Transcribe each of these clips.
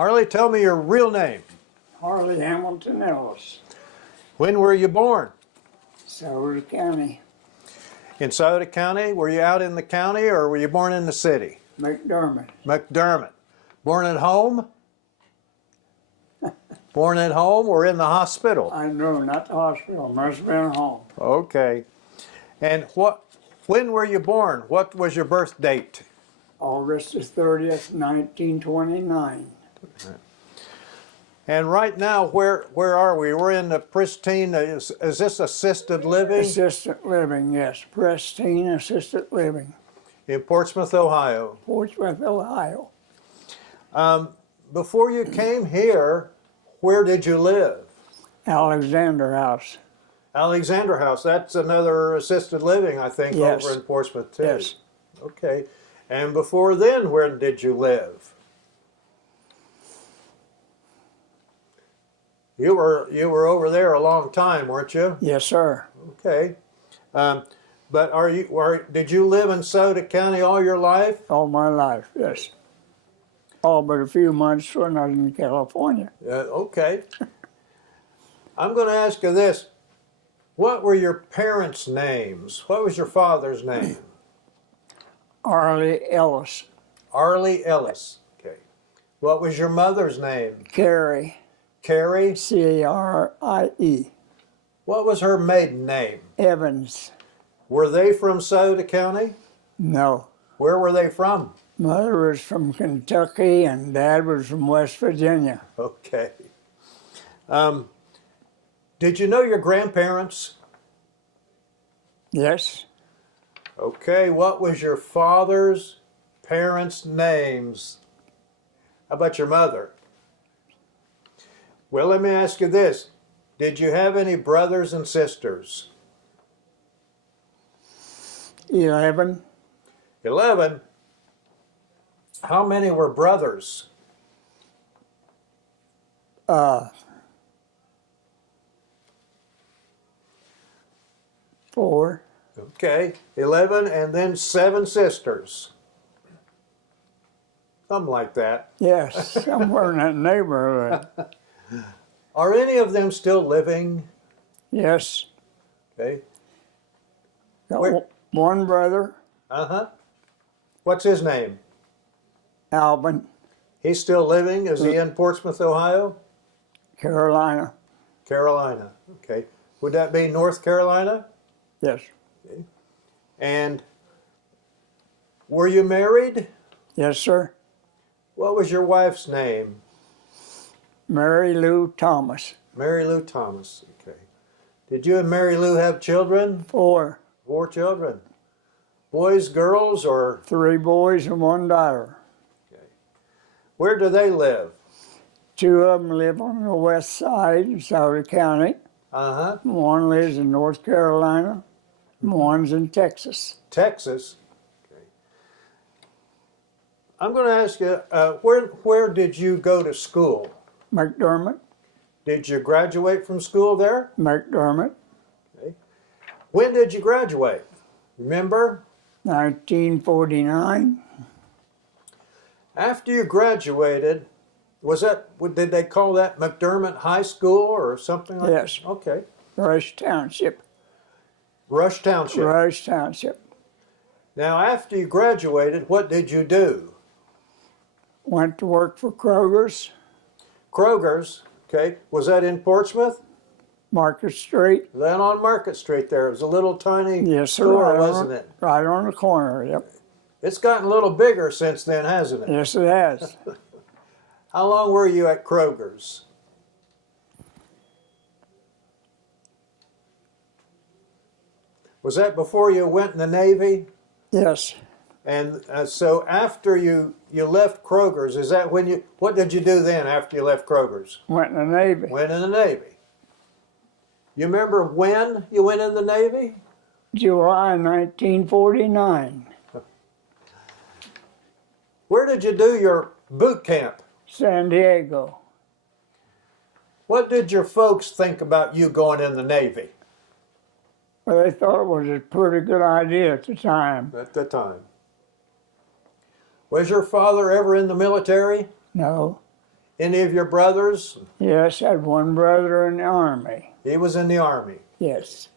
Harley, tell me your real name. Harley Hamilton Ellis, When were you born? Sauter County, In Sauter County? Were you out in the county or were you born in the city? McDermott. McDermott. Born at home? Born at home or in the hospital? I know, not the hospital, must have been home. Okay. And when were you born? What was your birth date? August the 30th, 1929. And right now, where are we? We're in the pristine, is this assisted living? Assisted living, yes. Pristine assisted living. In Portsmouth, Ohio. Portsmouth, Ohio. Before you came here, where did you live? Alexander House. Alexander House, that's another assisted living, I think, Yes. over in Portsmouth too. Yes. Okay. And before then, where did you live? You were over there a long time, weren't you? Yes, sir. Okay. But did you live in Sauter County all your life? All my life, yes. All but a few months when I was in California. Okay. I'm going to ask you this. What were your parents' names? What was your father's name? Harley Ellis. Harley Ellis. Okay. What was your mother's name? Carrie. Carrie. C-A-R-I-E. What was her maiden name? Evans. Were they from Sauter County? No. Where were they from? Mother was from Kentucky and Dad was from West Virginia. Okay. Did you know your grandparents? Yes. Okay, what was your father's parents' names? How about your mother? Well, let me ask you this. Did you have any brothers and sisters? 11. 11. How many were brothers? 4. Okay, 11 and then 7 sisters. Something like that. Yes, somewhere in that neighborhood. Are any of them still living? Yes. Okay. Got Where- one brother, Uh-huh. What's his name? Alvin, He's still living? Is he in Portsmouth, Ohio? Carolina. Carolina. Okay. Would that be North Carolina? Yes. And were you married? Yes, sir. What was your wife's name? Mary Lou Thomas. Mary Lou Thomas. Okay. Did you and Mary Lou have children? 4. 4 children. Boys, girls, or 3 boys and 1 daughter. where do they live? 2 of them live on the west side in Sauter County. Uh-huh. 1 lives in North Carolina. And 1's in Texas. Texas. Okay. I'm going to ask you, where did you go to school? McDermott. Did you graduate from school there? McDermott. Okay. When did you graduate? Remember? 1949. After you graduated, did they call that McDermott High School or something like that? Yes. Okay. Rush Township. Rush Township. Rush Township. Now, after you graduated, what did you do? Went to work for Kroger's, Kroger's. Okay. Was that in Portsmouth? Market Street. Then on Market Street there. It was a little tiny Yes, sir. store, Right wasn't on, it? Right on the corner, yep. It's gotten a little bigger since then, hasn't it? Yes, it has. How long were you at Kroger's? Was that before you went in the Navy? Yes. And so after you left Kroger's, is that when what did you do then after you left Kroger's? Went in the Navy. Went in the Navy. You remember when you went in the Navy? July 1949. Where did you do your boot camp? San Diego. What did your folks think about you going in the Navy? Well, they thought it was a pretty good idea at the time. At the time. Was your father ever in the military? No. Any of your brothers? Yes, I had one brother in the Army. He was in the Army. Yes.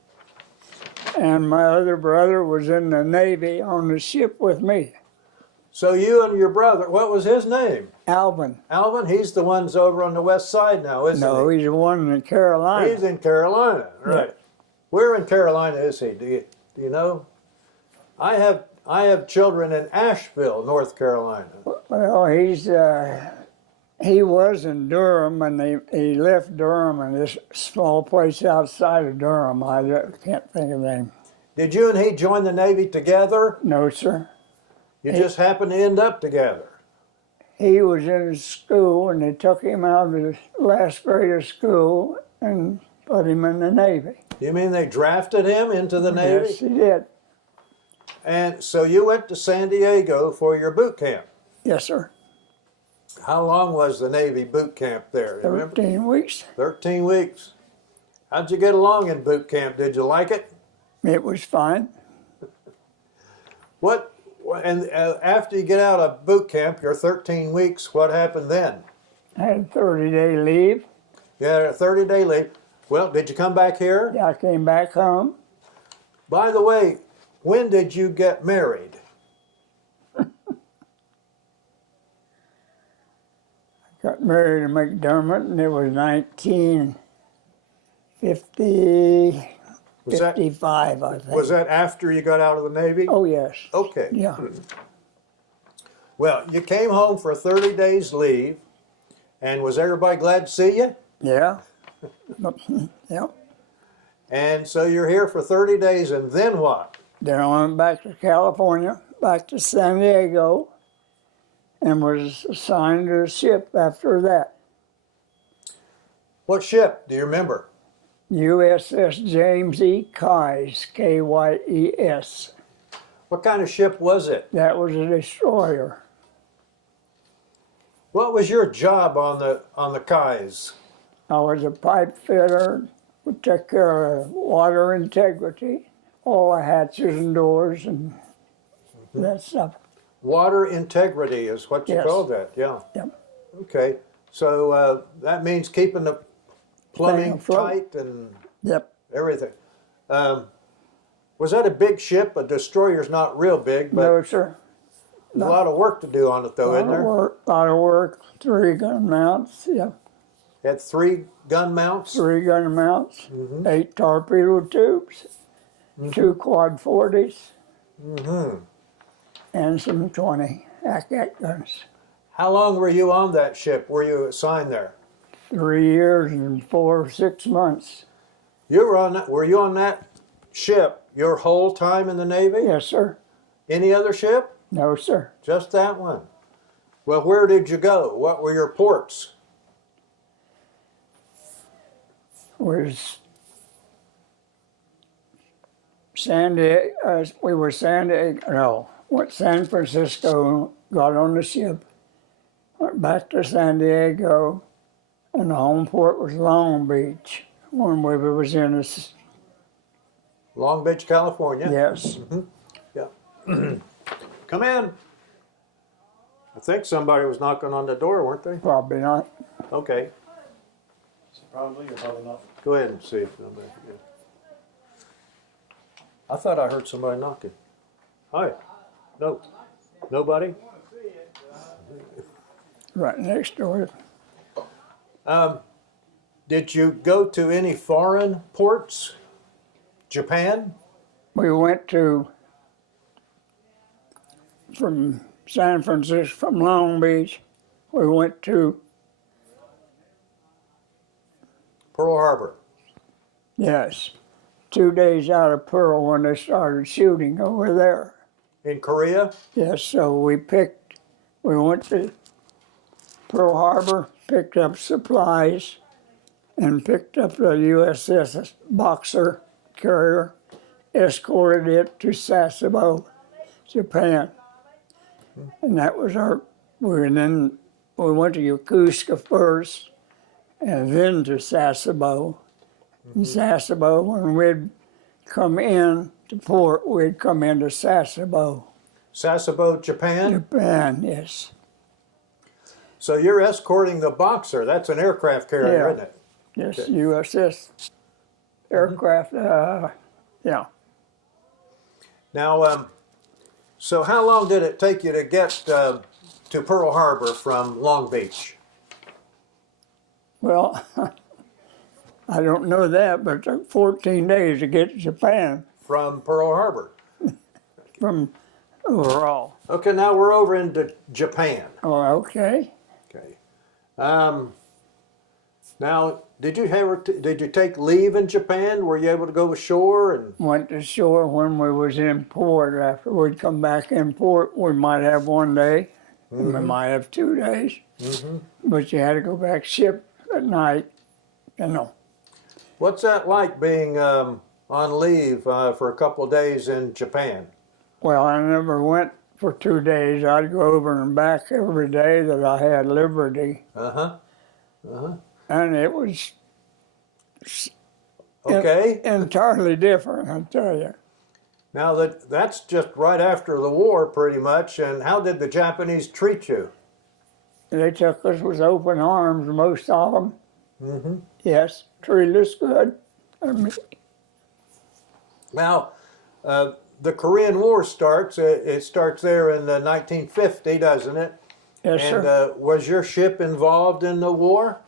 And my other brother was in the Navy on the ship with me. So you and your brother, what was his name? Alvin. Alvin? He's the one's over on the west side now, isn't No, he? he's the one in Carolina. He's in Carolina, right? Yeah. Where in Carolina is he? Do you know? I have children in Asheville, North Carolina. Well, he was in Durham, and he left Durham in this small place outside of Durham. I can't think of the name. Did you and he join the Navy together? No, sir. You just happened to end up together. He was in school, and they took him out of the last grade of school and put him in the Navy. You mean they drafted him into the Navy? Yes, he did. And so you went to San Diego for your boot camp. Yes, sir. How long was the Navy boot camp there? You remember? 13 weeks. 13 weeks. How'd you get along in boot camp? Did you like it? It was fine. And after you get out of boot camp, your 13 weeks, what happened then? I had a 30-day leave. You had a 30-day leave. Well, did you come back here? I came back home. By the way, when did you get married? Got married in McDermott, and it was 1950. Was that 55, I think. Was that after you got out of the Navy? Oh, yes. Okay. Yeah. Well, you came home for 30 days leave, and was everybody glad to see you? Yeah. Yeah. And so you're here for 30 days, and then what? Then I went back to California, back to San Diego, and was assigned to a ship after that. What ship? Do you remember? USS James E. Keyes, Kyes. What kind of ship was it? That was a destroyer. What was your job on the Keyes? I was a pipe fitter, would take care of water integrity, all the hatches and doors and that stuff. Water integrity is what you Yes. called that, yeah. Yep. Okay, so that means keeping the plumbing afloat. tight and Yep. everything. Was that a big ship? A destroyer's not real big, but No, sir. a lot of work to do on it, though, isn't there? Lot of work, 3 gun mounts, yeah. Had 3 gun mounts. 3 gun mounts, 8 torpedo tubes, 2 quad 40s, and some 20 ACAT guns. How long were you on that ship? Were you assigned there? 3 years and 4 or 6 months. Were you on that ship your whole time in the Navy? Yes, sir. Any other ship? No, sir. Just that one. Well, where did you go? What were your ports? Was San Diego, we were San Diego, no, went San Francisco, got on the ship, went back to San Diego, and the home port was Long Beach, when we was in this, Long Beach, California. yes. Yeah. Come in. I think somebody was knocking on the door, weren't they? Probably not. Okay. Probably or probably not. Go ahead and see if somebody. Yeah. I thought I heard somebody knocking. Hi. No. Nobody? Right next door. Did you go to any foreign ports? Japan? We went from San Francisco, from Long Beach, we went to, Pearl Harbor. yes, 2 days out of Pearl when they started shooting over there. In Korea? Yes, so we went to Pearl Harbor, picked up supplies, and picked up the USS Boxer carrier, escorted it to Sasebo, Japan. And that was we went to Yokosuka first, and then to Sasebo. In Sasebo, when we'd come in to port, we'd come into Sasebo. Sasebo, Japan? Japan, yes. So you're escorting the Boxer. That's an aircraft carrier, Yeah. isn't it? Yes, Okay. USS aircraft. Yeah. Now, so how long did it take you to get to Pearl Harbor from Long Beach? Well, I don't know that, but it took 14 days to get to Japan From Pearl Harbor. from overall. Okay, now we're over into Japan. Oh, okay. Okay. Now, did you take leave in Japan? Were you able to go ashore and? Went to shore when we was in port. After we'd come back in port, we might have 1 day, and we might have 2 days. But you had to go back ship at night, you know. What's that like being on leave for a couple of days in Japan? Well, I never went for 2 days. I'd go over and back every day that I had liberty, and it was Okay. entirely different, I tell you. Now that's just right after the war, pretty much. And how did the Japanese treat you? They took us with open arms, most of them. Yes, treated us good. I mean, Now, the Korean War starts. It starts there in 1950, doesn't it? yes, And sir. was your ship involved in the war?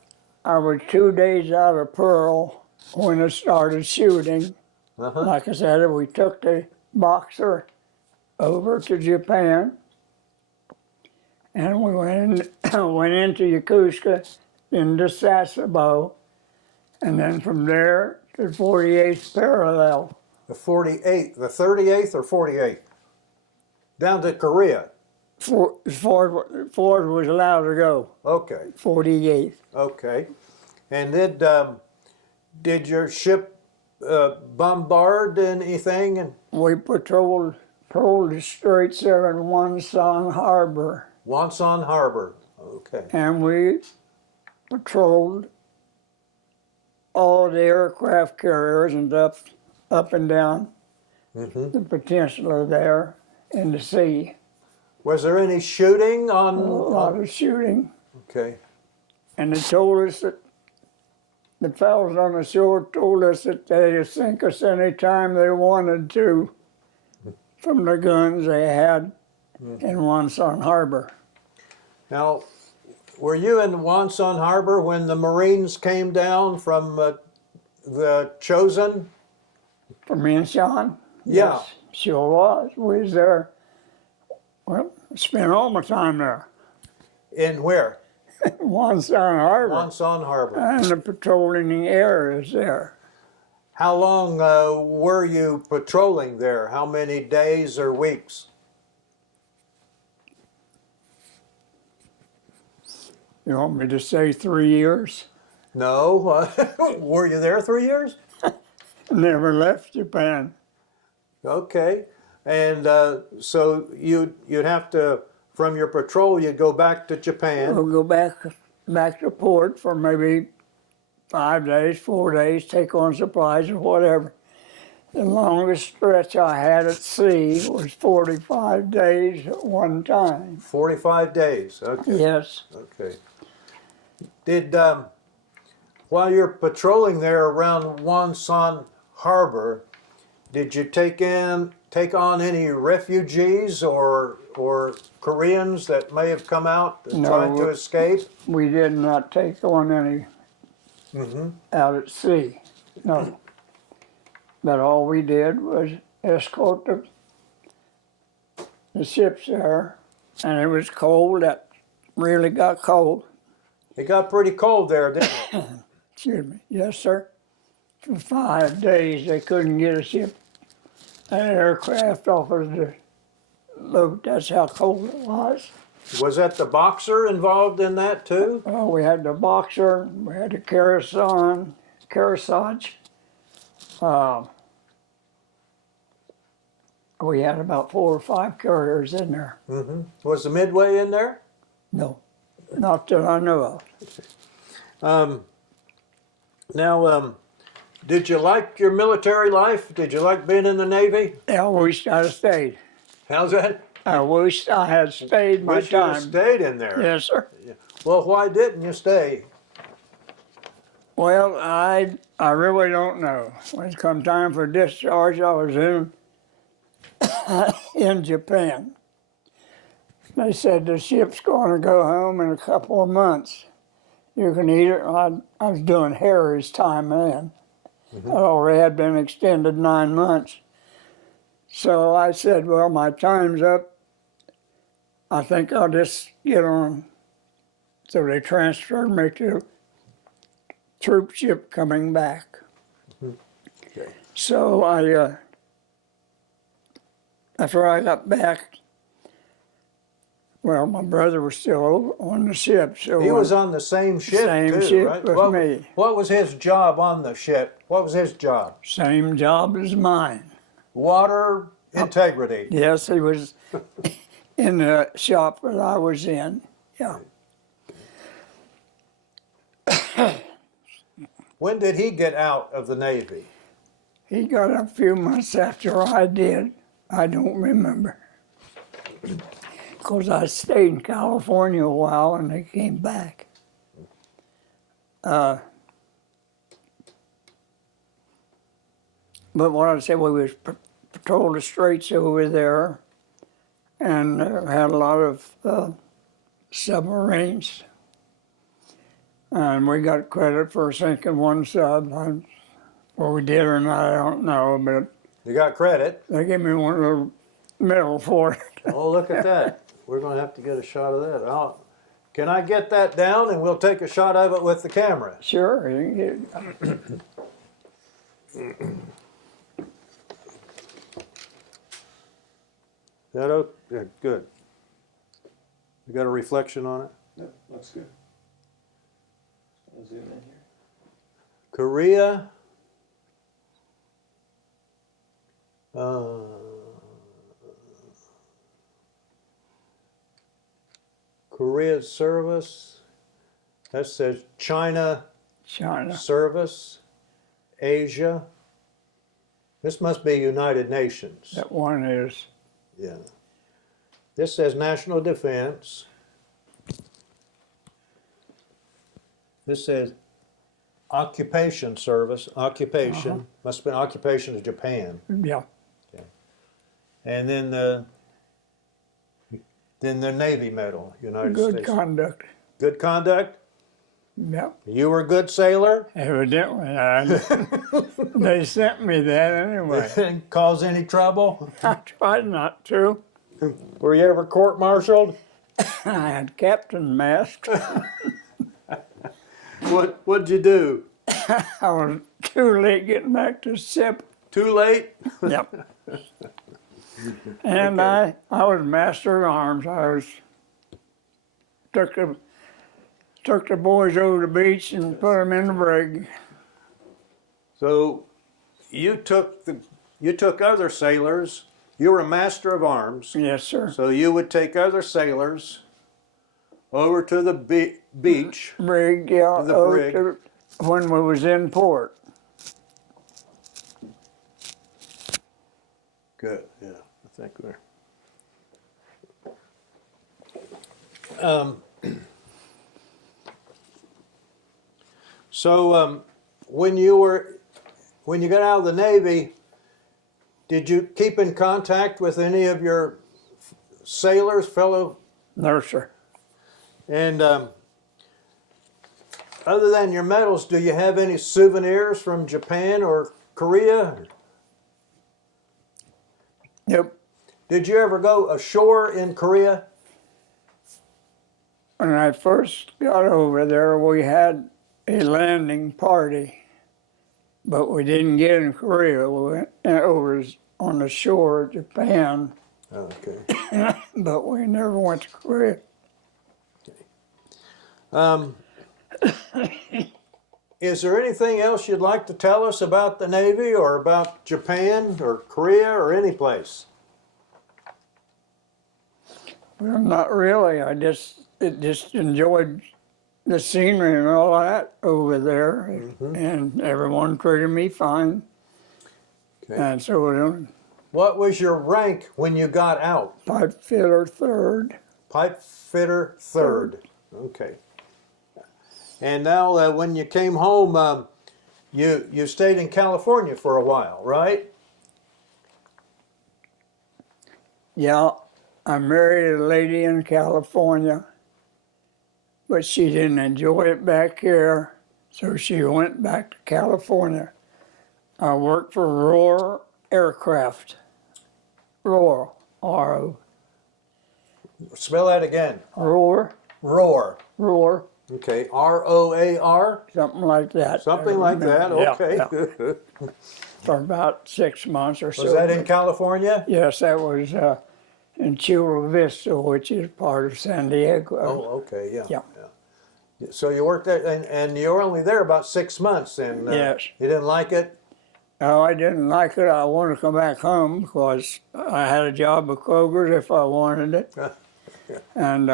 I was 2 days out of Pearl when it started shooting. Uh-huh. Like I said, we took the Boxer over to Japan, and we went into Yokosuka, into Sasebo, and then from there to 48th parallel. The 48th, the 38th or 48th? Down to Korea. Ford was allowed to go. Okay, 48th. okay. And did your ship bombard anything? And We patrolled the streets there in Wonsan Harbor, Wonsan Harbor. Okay. and we patrolled all the aircraft carriers and up and down the peninsula there in the sea. Was there any shooting on? A lot of shooting, Okay. and they told us that the fellows on the shore told us that they'd sink us any time they wanted to from the guns they had in Wonsan Harbor. Now, were you in Wonsan Harbor when the Marines came down from the Chosen? For me and Sean? Yeah. Yes, sure was. We was there. Well, spent all my time there. In where? Wonsan Harbor. Wonsan Harbor. And the patrolling areas there. How long were you patrolling there? How many days or weeks? You want me to say 3 years? No. Were you there 3 years? Never left Japan. Okay. And so you'd have to, from your patrol, you'd go back to Japan. We'll go back to port for maybe 5 days, 4 days, take on supplies or whatever. The longest stretch I had at sea was 45 days at one time. 45 days. Okay. Yes. Okay. Did while you're patrolling there around Wonsan Harbor, did you take on any refugees or Koreans that may have come out and No. tried to escape? We did not take on any out at sea, no. But all we did was escort the ships there, and it was cold. That really got cold. It got pretty cold there, didn't it? Excuse me. Yes, sir. For 5 days, they couldn't get a ship, an aircraft off of the boat. That's how cold it was. Was that the Boxer involved in that too? We had the Boxer, we had the Kearsarge. We had about 4 or 5 carriers in there. Was the Midway in there? No, not that I know of. Now, did you like your military life? Did you like being in the Navy? Yeah, we should have stayed. How's that? I wish I had stayed my Wish you'd have time. stayed in there. Yes, sir. Well, why didn't you stay? Well, I really don't know. When it come time for discharge, I was in Japan. They said the ship's going to go home in a couple of months. You can either, I was doing Harry's time then. It already had been extended 9 months. So I said, well, my time's up. I think I'll just get on. So they transferred me to troop ship coming back. Okay. So after I got back, well, my brother was still on the ship. So He was on the same ship Same too, ship right? with what, me. What was his job on the ship? What was his job? Same job as mine. Water integrity. Yes, he was in the shop that I was in. Yeah. When did he get out of the Navy? He got a few months after I did. I don't remember. Because I stayed in California a while and they came back. But what I said, we was patrolled the straits over there and had a lot of submarines. And we got credit for sinking one sub. What we did or not, I don't know, but You got credit. they gave me one of the medal for it. Oh, look at that. We're going to have to get a shot of that. Can I get that down and we'll take a shot of it with the camera? Sure, you can get Yeah, good. You got a reflection on it? No, looks good. I'll zoom in here. Korea. Korea service. That says China China. service. Asia. This must be United Nations. That one is. Yeah. This says national defense. This says occupation service. Occupation. Must have been occupation of Japan. Yeah. And then the Navy medal, United Good States. conduct. Good conduct. Yeah. You were a good sailor. Evidently, they sent me that anyway. Didn't cause any trouble. I tried not to. Were you ever court-martialed? I had captain mask. What'd you do? I was too late getting back to ship. Too late? Yep. And Okay. I was master of arms. I took the boys over the beach and put them in the brig. So you took other sailors. You were a master of arms. Yes, sir. So you would take other sailors over to the beach. Brig, yeah, The over brig. to when we was in port. Good. Yeah, I think we're. So when you got out of the Navy, did you keep in contact with any of your sailors, fellow? No, sir. And other than your medals, do you have any souvenirs from Japan or Korea? Yep. Did you ever go ashore in Korea? When I first got over there, we had a landing party, but we didn't get in Korea. We went over on the shore of Japan, Oh, okay. but we never went to Korea. Is there anything else you'd like to tell us about the Navy or about Japan or Korea or any place? Well, not really. I just enjoyed the scenery and all that over there, and everyone treated me fine. Okay. And so What was your rank when you got out? Pipe fitter third. Pipe fitter third. Okay. And now, when you came home, you stayed in California for a while, right? Yeah, I married a lady in California, but she didn't enjoy it back here, so she went back to California. I worked for Roar Aircraft. Roar, R-O. Spell that again. Roar, Roar. Roar, Okay. R-O-A-R? something like that. Something like that. Yeah, Okay. yeah. For about 6 months or so. Was that in California? Yes, that was in Chula Vista, which is part of San Diego. Oh, okay. Yeah. Yeah. Yeah. So you worked there, and you were only there about 6 months, and Yes. you didn't like it? No, I didn't like it. I wanted to come back home because I had a job at Kroger's if I wanted it. And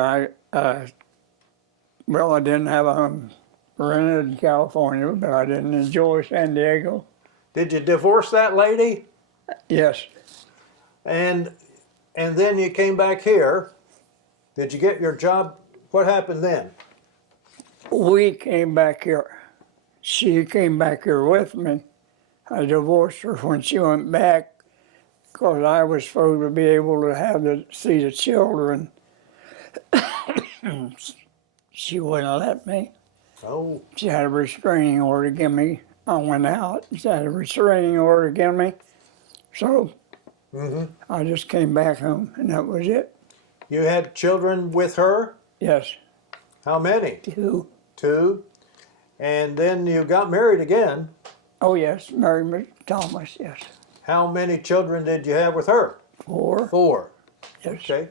well, I didn't have a home rented in California, but I didn't enjoy San Diego. Did you divorce that lady? Yes, And then you came back here. Did you get your job? What happened then? we came back here. She came back here with me. I divorced her when she went back because I was supposed to be able to see the children. She wouldn't let me. Oh, She had a restraining order against me. I went out. She had a restraining order against me. So I just came back home, and that was it. you had children with her? Yes, How many? 2. 2. And then you got married again. Oh, yes, Mary Thomas, yes. How many children did you have with her? 4. 4. Yes. Okay.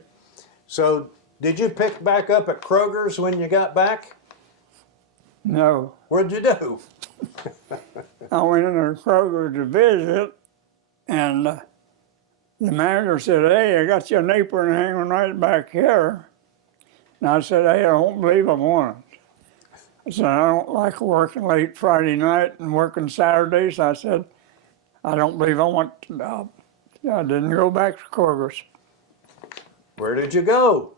So did you pick back up at Kroger's when you got back? No. What'd you do? I went into Kroger to visit, and the manager said, "Hey, I got you an apron hanging right back here." And I said, "Hey, I don't believe I want it." I said, "I don't like working late Friday night and working Saturdays." I said, "I don't believe I want the job." I didn't go back to Kroger's. Where did you go?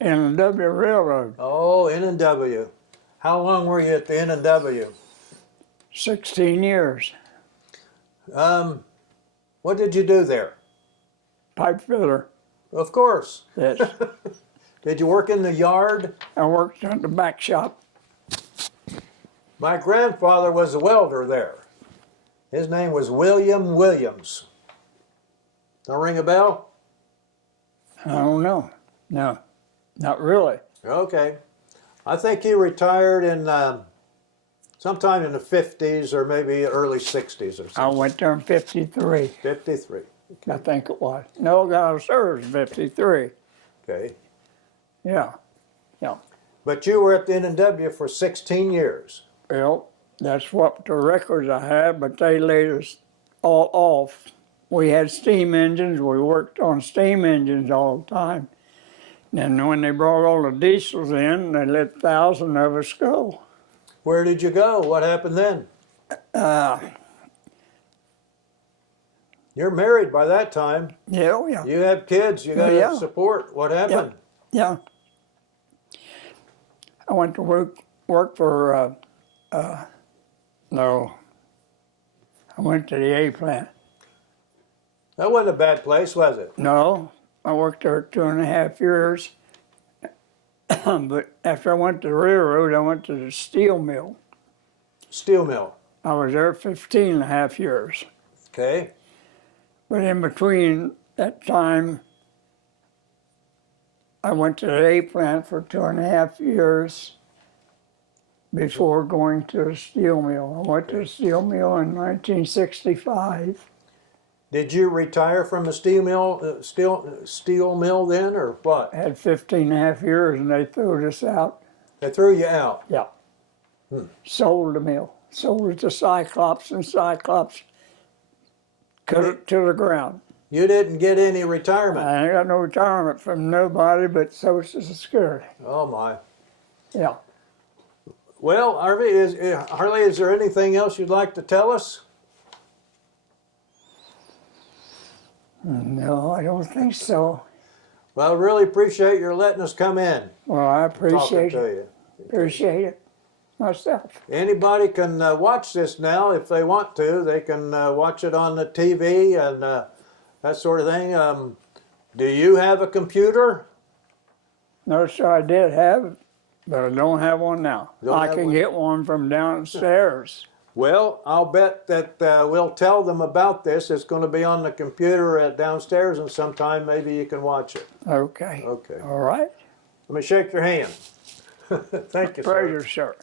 In the W Railroad, Oh, N&W. How long were you at the N&W? 16 years, What did you do there? pipe fitter. Of course. Yes. Did you work in the yard? I worked at the back shop. My grandfather was a welder there. His name was William Williams. Don't ring a bell? I don't know. No, not really. Okay. I think he retired in sometime in the 50s or maybe early 60s or I something. went there in 53. 53. I think it was. No, God serves 53. Okay. Yeah. Yeah. But you were at the N&W for 16 years. Well, that's what the records I had, but they laid us all off. We had steam engines. We worked on steam engines all the time. And when they brought all the diesels in, they let 1,000 of us go. Where did you go? What happened then? You're married by that time. Yeah, oh, yeah. You have kids. You got to Yeah. support. What happened? Yeah. I went to work for, no, I went to the A plant. That wasn't a bad place, was it? No, I worked there 2.5 years. But after I went to the railroad, I went to the steel mill. Steel mill. I was there 15.5 years. Okay. But in between that time, I went to the A plant for 2.5 years before going to the steel mill. I went to the steel mill in 1965. Did you retire from the steel mill then, or what? I had 15.5 years and they threw us out. They threw you out. Yeah. Sold the mill. Sold it to Cyclops, and Cyclops cut it to the ground. You didn't get any retirement. I ain't got no retirement from nobody but Social Security. Oh my. Yeah. Well, Harley, is there anything else you'd like to tell us? No, I don't think so. Well, really appreciate your letting us come in, Well, I talking appreciate to it. you. Appreciate it myself. Anybody can watch this now if they want to. They can watch it on the TV and that sort of thing. Do you have a computer? No, sir, I did have it, but I don't have one now. Don't I have can one? get one from downstairs. Well, I'll bet that we'll tell them about this. It's going to be on the computer downstairs, and sometime maybe you can watch it. Okay. Okay. All right. Let me shake your hand. Thank you, sir. Pleasure, sir.